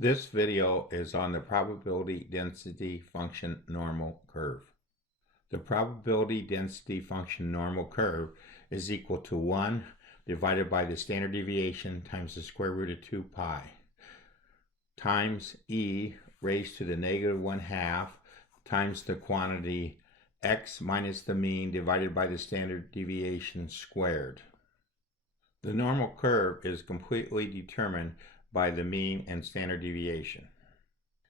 This video is on the probability density function normal curve. The probability density function normal curve is equal to 1 divided by the standard deviation times the square root of 2 pi times e raised to the -1/2 times the quantity x minus the mean divided by the standard deviation squared. The normal curve is completely determined by the mean and standard deviation.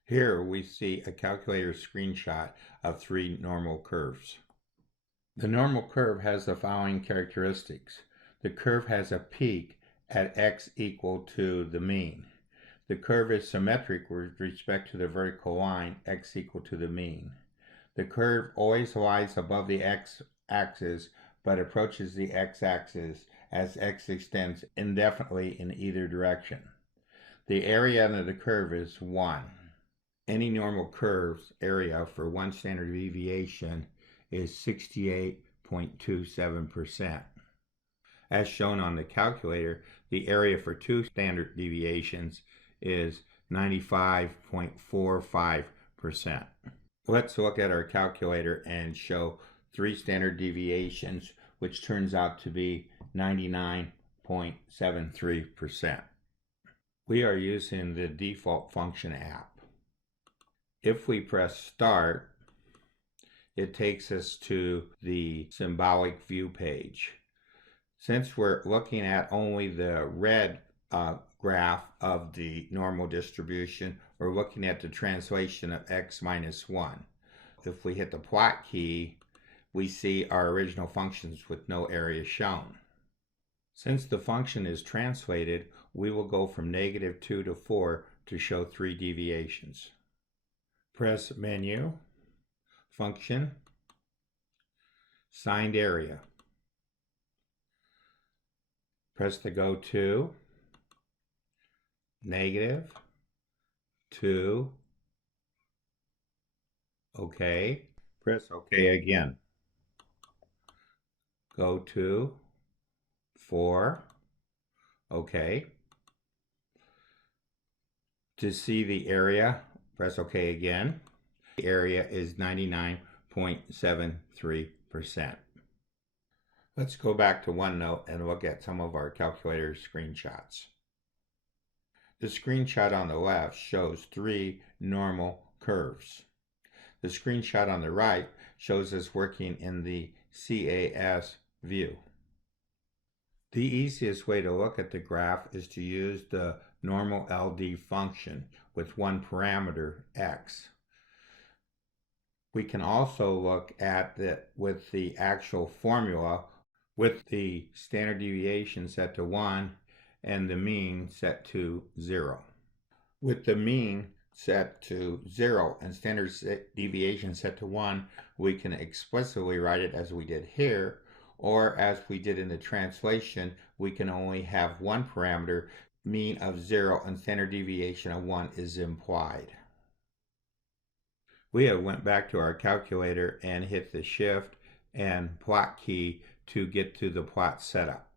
Here we see a calculator screenshot of 3 normal curves. The normal curve has the following characteristics. The curve has a peak at x equal to the mean. The curve is symmetric with respect to the vertical line x equal to the mean. The curve always lies above the x-axis but approaches the x-axis as x extends indefinitely in either direction. The area under the curve is 1. Any normal curve's area for one standard deviation is 68.27%. As shown on the calculator, the area for 2 standard deviations is 95.45%. Let's look at our calculator and show 3 standard deviations, which turns out to be 99.73%. We are using the default function app. If we press start, it takes us to the Symbolic View page. Since we're looking at only the red graph of the normal distribution, we're looking at the translation of x minus 1. If we hit the plot key, we see our original functions with no area shown. Since the function is translated, we will go from -2 to 4 to show 3 deviations. Press Menu, Function, Signed Area. Press the Go To, -2, OK. Press OK again. Go to 4, OK. To see the area, press OK again. The area is 99.73%. Let's go back to Onenote and look at some of our calculator screenshots. The screenshot on the left shows 3 normal curves. The screenshot on the right shows us working in the CAS view. The easiest way to look at the graph is to use the normal LD function with one parameter x. We can also look at it with the actual formula with the standard deviation set to 1 and the mean set to 0. With the mean set to 0 and standard deviation set to 1, we can explicitly write it as we did here, or as we did in the translation, we can only have one parameter, mean of 0 and standard deviation of 1 is implied. We have went back to our calculator and hit the Shift and plot key to get to the plot setup.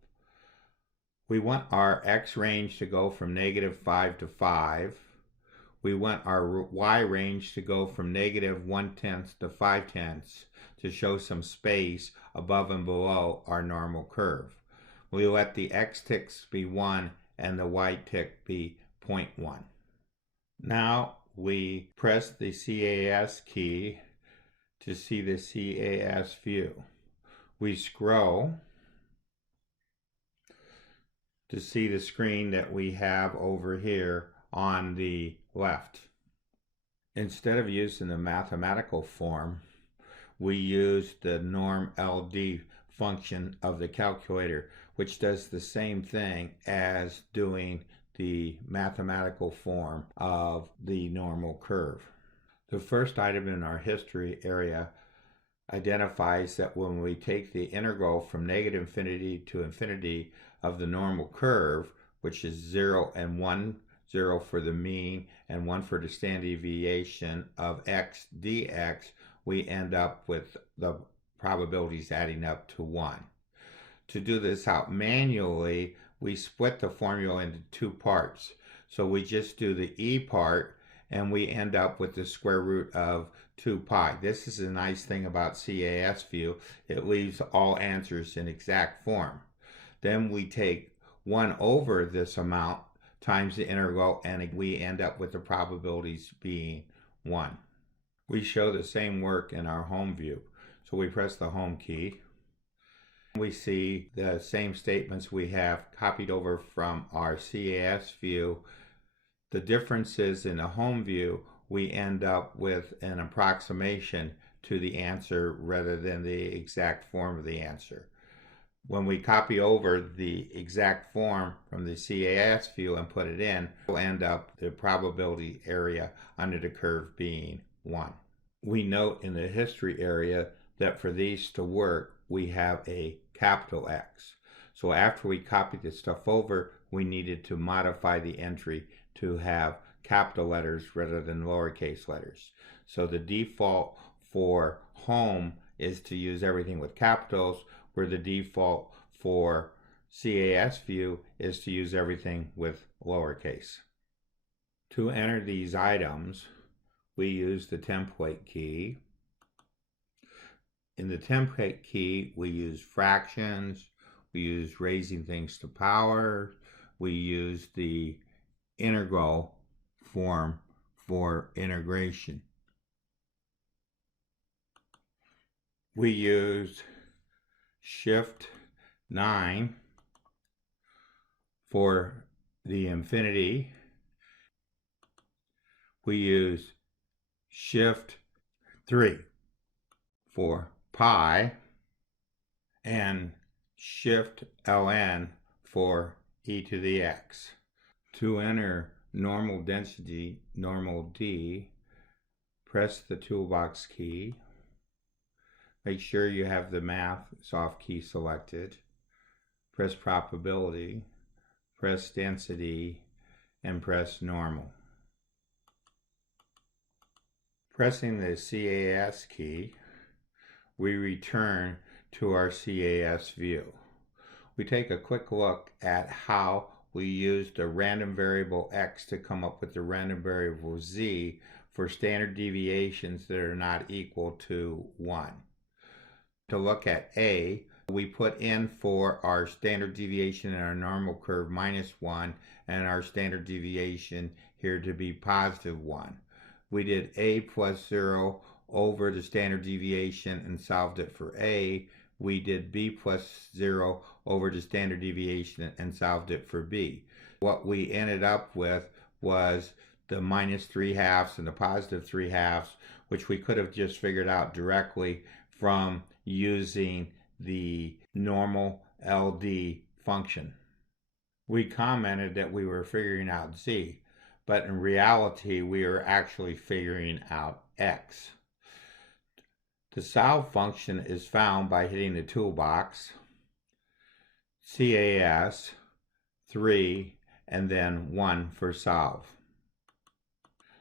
We want our x range to go from -5 to 5. We want our y range to go from -1/10 to 5/10 to show some space above and below our normal curve. We let the x ticks be 1 and the y tick be 0.1. Now we press the CAS key to see the CAS view. We scroll to see the screen that we have over here on the left. Instead of using the mathematical form, we use the norm LD function of the calculator, which does the same thing as doing the mathematical form of the normal curve. The first item in our history area identifies that when we take the integral from -infinity to infinity of the normal curve, which is 0 and 1, 0 for the mean and 1 for the standard deviation of x dx, we end up with the probabilities adding up to 1. To do this out manually, we split the formula into 2 parts. So we just do the e part and we end up with the square root of 2 pi. This is a nice thing about CAS view. It leaves all answers in exact form. Then we take 1 over this amount times the integral, and we end up with the probabilities being 1. We show the same work in our home view. So we press the home key. We see the same statements we have copied over from our CAS view. The difference is in the home view, we end up with an approximation to the answer rather than the exact form of the answer. When we copy over the exact form from the CAS view and put it in, we'll end up the probability area under the curve being 1. We note in the history area that for these to work, we have a capital X. So after we copied this stuff over, we needed to modify the entry to have capital letters rather than lowercase letters. So the default for home is to use everything with capitals, where the default for CAS view is to use everything with lowercase. To enter these items, we use the template key. In the template key, we use fractions, we use raising things to power, we use the integral form for integration. We use Shift 9 for the infinity. We use Shift 3 for pi, and Shift ln for e to the x. To enter normal density, normal D, press the toolbox key. Make sure you have the math soft key selected. Press probability, press density, and press normal. Pressing the CAS key, we return to our CAS view. We take a quick look at how we used a random variable x to come up with the random variable z for standard deviations that are not equal to 1. To look at A, we put in for our standard deviation in our normal curve -1 and our standard deviation here to be +1. We did A plus 0 over the standard deviation and solved it for A. We did B plus 0 over the standard deviation and solved it for B. What we ended up with was the -3/2 and the +3/2, which we could have just figured out directly from using the normal LD function. We commented that we were figuring out Z, but in reality we are actually figuring out X. The solve function is found by hitting the toolbox, CAS, 3, and then 1 for solve.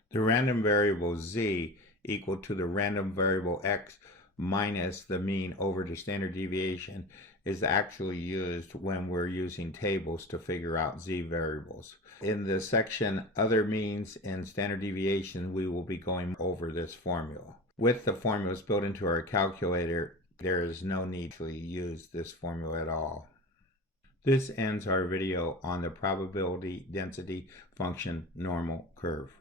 The random variable Z equal to the random variable X minus the mean over the standard deviation is actually used when we're using tables to figure out Z variables. In the section Other Means and Standard Deviation, we will be going over this formula. With the formulas built into our calculator, there is no need to use this formula at all. This ends our video on the probability density function normal curve.